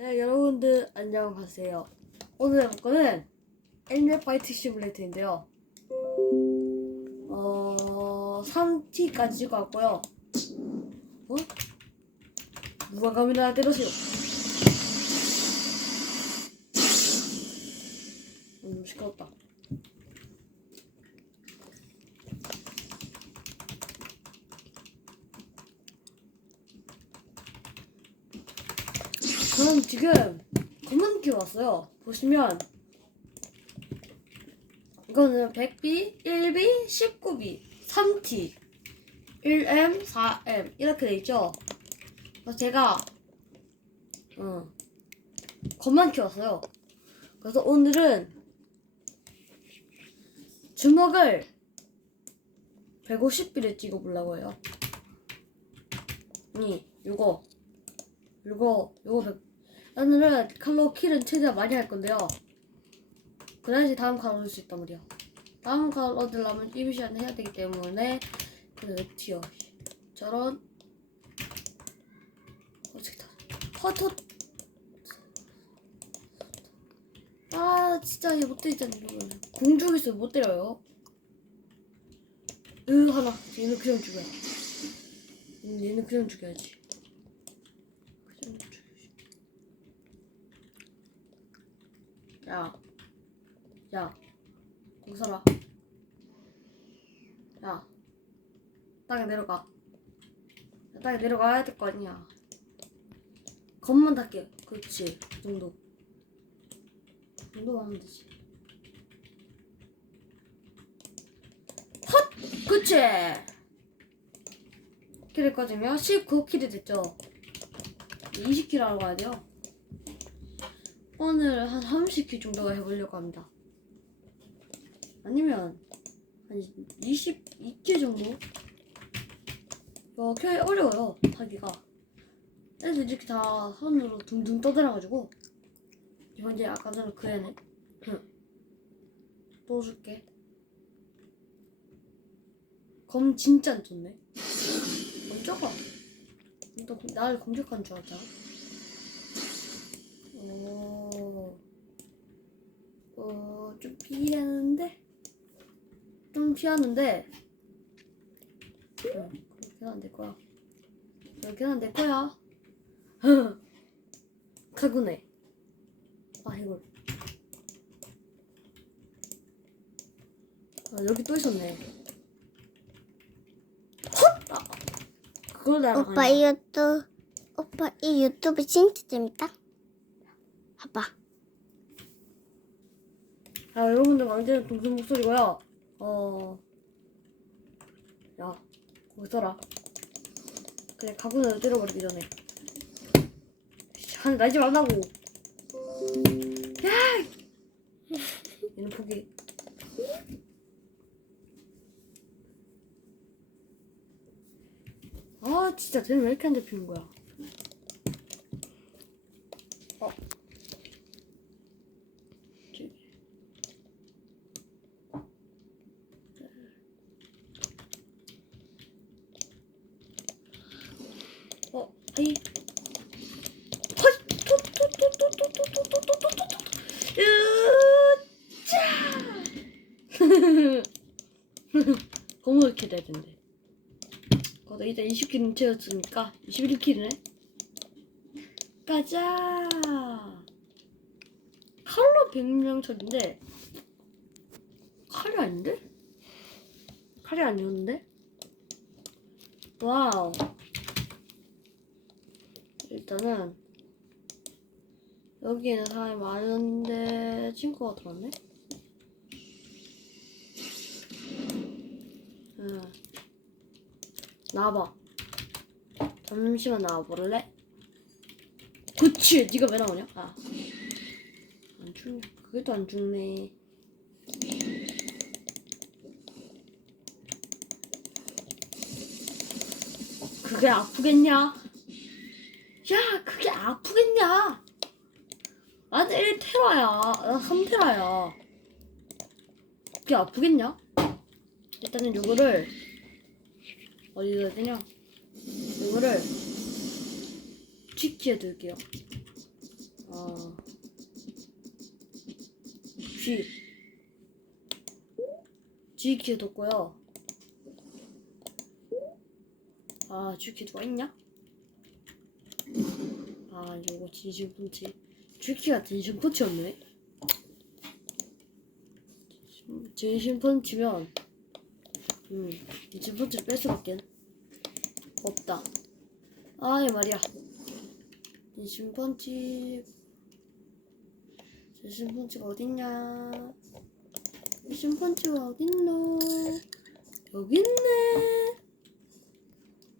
네, 여러분들 안녕하세요. 오늘 해볼 거는 애니메 파이트 시뮬레이터인데요. 어, 3T까지 찍어 왔고요. 어? 누가 감히 나 때렸어요? 음, 시끄럽다. 저는 지금 검은 키 왔어요. 보시면 이거는 100B, 1B, 19B, 3T, 1M, 4M 이렇게 돼 있죠. 그래서 제가 어, 검만 키웠어요. 그래서 오늘은 주먹을 150B를 찍어보려고 해요. 이 요거 요거 요거 100 오늘은 칼로 킬은 최대한 많이 할 건데요. 그래야지 다음 칸 얻을 수 있단 말이야. 다음 칸 얻으려면 이 미션 해야 되기 때문에 튀어. 저런 어떻게 다 헛헛 아 진짜 얘 못 때리잖아 이러면 공중 있으면 못 때려요. 으 하나 얘는 그냥. 음, 얘는 그냥 죽여야지. 그냥 죽여야지. 야, 야, 거기 서라. 야, 땅에 내려가. 야, 땅에 내려가야 될 거 아니야. 겁만 닦게. 그렇지. 그 정도. 그 정도 하면 되지. 헛! 그치! 킬을 꺼지면 19킬이 됐죠. 20킬 하러 가야 돼요. 오늘 한 30킬 정도 해보려고 합니다. 아니면 한 22킬 정도? 어, 꽤 어려워요, 타기가. 애들 이렇게 다 손으로 둥둥 떠들어가지고 현재 아까 전에 그 애네. 또 줄게. 검 진짜 안 좋네. 깜짝아. 너 나를 공격한 줄 알았잖아. 오, 어, 좀 피하는데? 좀 피하는데? 응, 그렇게는 안 될 거야. 그렇게는 안 될 거야. 카구네. 아, 이걸. 아, 여기 또 있었네. 헛! 아, 그걸 날아가냐. 오빠 이 유튜브 오빠 이 유튜브 진짜 재밌다. 봐봐. 아, 여러분들 왕자는 동생 목소리고요. 어, 야, 거기 서라. 그래, 가구는 때려버리기 전에. 한 날지 말라고. 야! 얘는 포기. 아, 진짜 쟤는 왜 이렇게 안 잡히는 거야? 된대. 거기다 일단 20킬은 채웠으니까 21킬이네. 가자! 칼로 100명 처리인데 칼이 아닌데? 칼이 아니었는데? 와우. 일단은 여기에는 사람이 많은데 친구가 들었네? 응. 나와봐. 잠시만 나와볼래? 그치! 네가 왜 나오냐? 아. 안 죽, 그게 또 안 죽네. 그게 아프겠냐? 야, 그게 아프겠냐? 나는 1테라야. 나 3테라야. 그게 아프겠냐? 일단은 요거를 어디다 되냐? 요거를 쥐키에 둘게요. 아. G. G 키 뒀고요. 아, G 키 누가 있냐? 아, 이거 진심 펀치. G 키가 진심 펀치였네. 진심 펀치면, 음, 펀치를 뺄 수밖에 없다. 아, 이 말이야. 진심 펀치. 진심 펀치가 어딨냐? 진심 펀치가 어딨노? 여기 있네.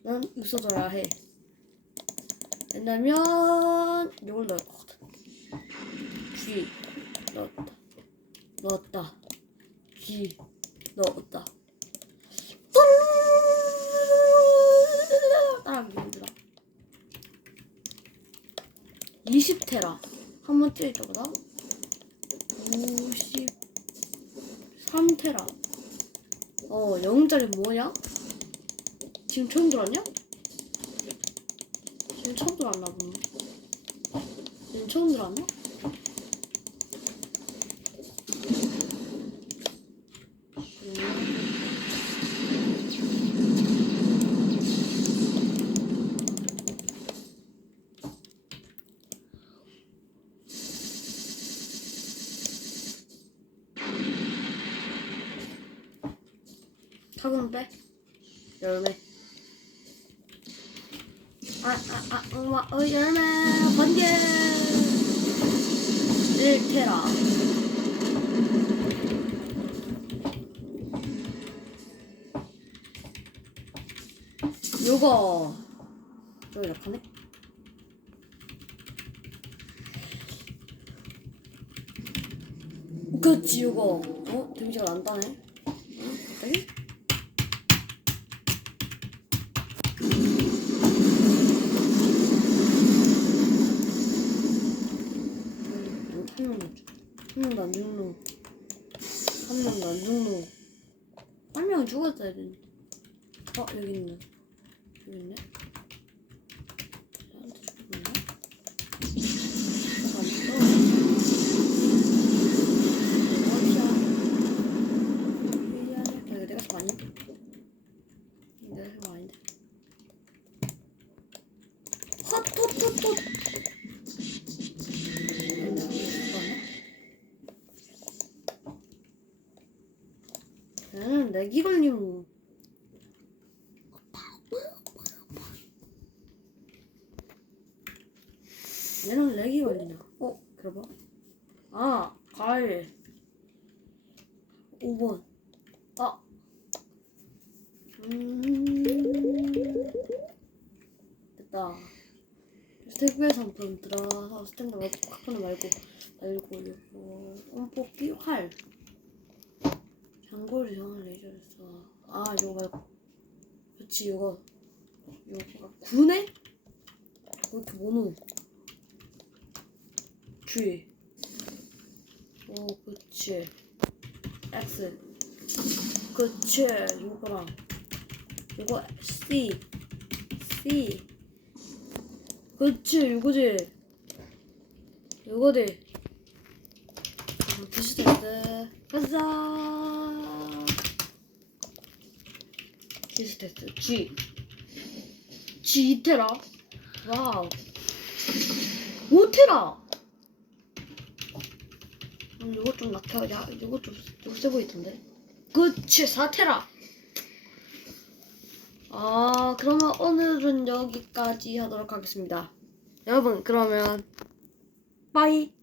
난 있어줘야 해. 왜냐면 이걸 넣을 거거든. G 넣었다. 넣었다. G 넣었다. 따라하기 힘들어. 20테라. 한번찔 때보다 53테라. 어, 0짜리 뭐냐? 지금 처음 들었냐? 지금 처음 들었나 보네. 지금 처음 들었나? 음. 타고는 빼. 열매. 아, 아, 아, 우와, 어, 열매, 번개. 1테라. 요거. 좀 이렇게네. 그치, 요거. 어? 데미지가 난다네. 응? 한 명도 안 죽노. 한 명도 안 죽노. 한 명은 죽었어야 되는데. 어, 여기 있네. 여기 있네. 나한테 죽었네. 나안 죽어. 어디야? 미안해. 야, 이거 내가 좀 아니? 내가 좀 아닌데. 헛, 헛, 헛, 헛. 얘는 내기 걸리면 얘는 렉이 걸리냐? 어? 그래봐. 아 과일. 5번. 아. 음... 됐다. 스태그의 상품 들어서 스탠드 카푸는 말고 말고 이거 홈뽑기 활 장고를 정한 레이저였어. 아 이거 말고. 그치 이거. 이거 구네? 왜 이렇게 모노 G 오 그치. X. 그치 요거랑. 요거 C. C. 그치 요거지. 요거지. 어, 비슷했어 가자 비슷했어 G G 2테라 와우 5테라 음, 요거 좀 낙하, 야, 요거 좀, 요거 세 보이던데? 그치, 4테라! 아, 그러면 오늘은 여기까지 하도록 하겠습니다. 여러분, 그러면, 빠이!